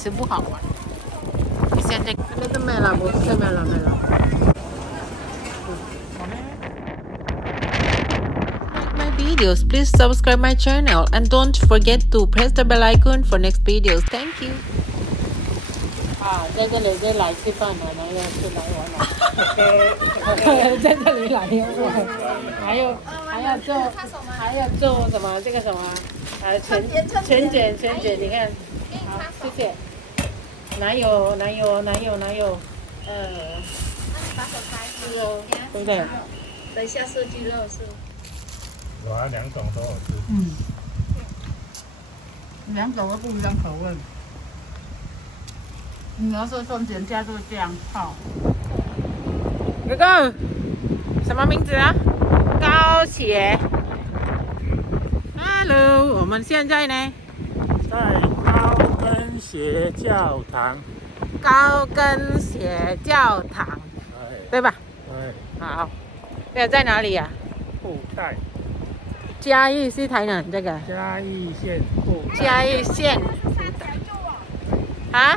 吃不好玩。你现在那个买了不？是买了买了。 like my videos, please subscribe my channel and don't forget to press the bell icon for next videos. Thank you. 啊，在这里再来吃饭了，然后要去来玩了。在这里来玩，还有还要做还要做什么？这个什么？呃，全全检全检，你看，好，谢谢。 哪有哪有哪有哪有？呃，把手开是哦，对不对？等一下设计肉是。有啊，两种都好吃。嗯，两种都不一样口味。你要是凤姐加入酱泡，哥哥，什么名字啊？高血。Hello，我们现在呢？在鞋教堂。高跟鞋教堂，哎，对吧？对，好，这个在哪里呀、布袋嘉义是台南这个。嘉义县布袋。嘉义县啊，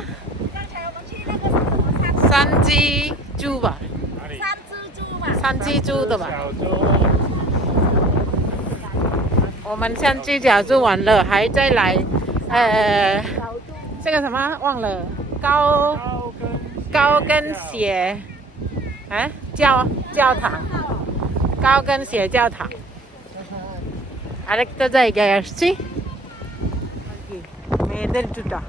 刚才我们去那个山三只猪吧，哪里？山蜘蛛嘛，三只猪的吧？小猪。我们三只脚猪完了，还在来，呃，这个什么忘了？高高跟鞋，哎，教教堂，高跟鞋教堂，俺们在家休息，没得拄着，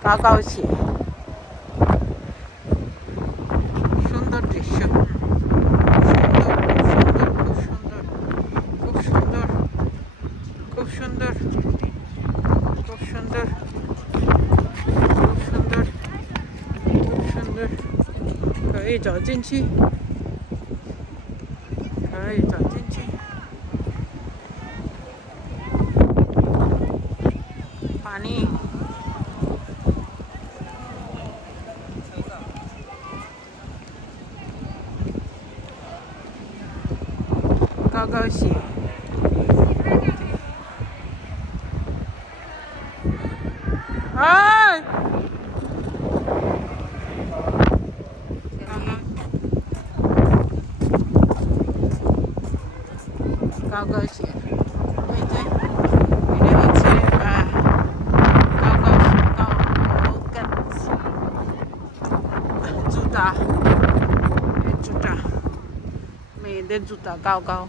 高高鞋。可以走进去可以走进去 पानी 高高鞋。哎！高跟鞋，对对，你那个车啊。高高高跟鞋，主打，主打，美的主打高高，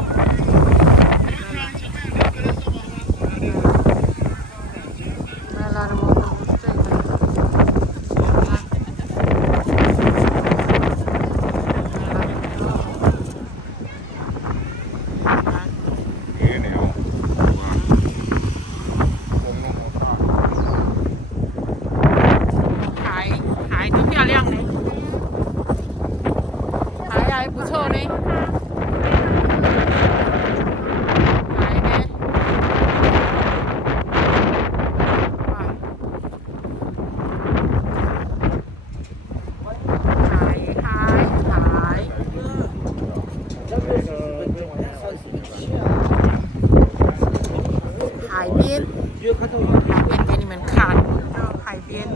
นเยอะขาวต้มขาดเป็นไงนี่มันขาดข้าไข่เบียน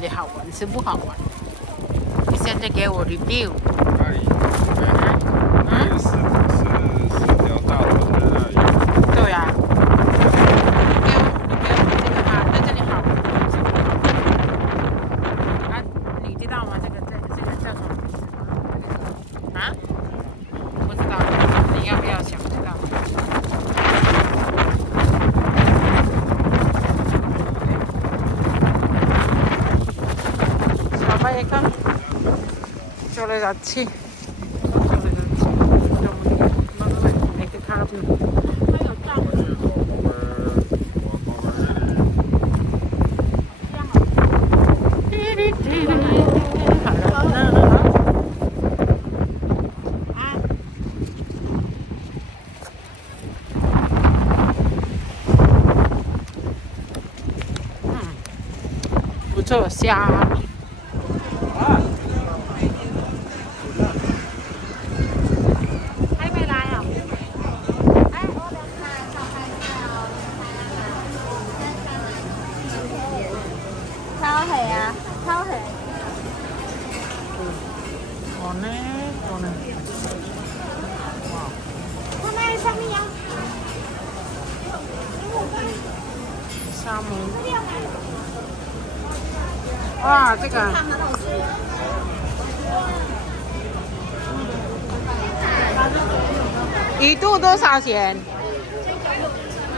里好玩是不好玩？你现在给我 review。চলে যাচ্ছি চলে যাচ্ছি একটু খারাপ না খারাপ না 超黑啊，超黑。好呢，好呢。他那上面有沙门。哇，这个一度多少钱？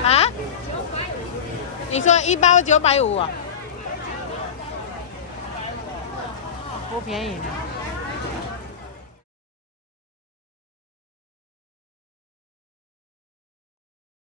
啊？你说一包九百五啊？不便宜呢。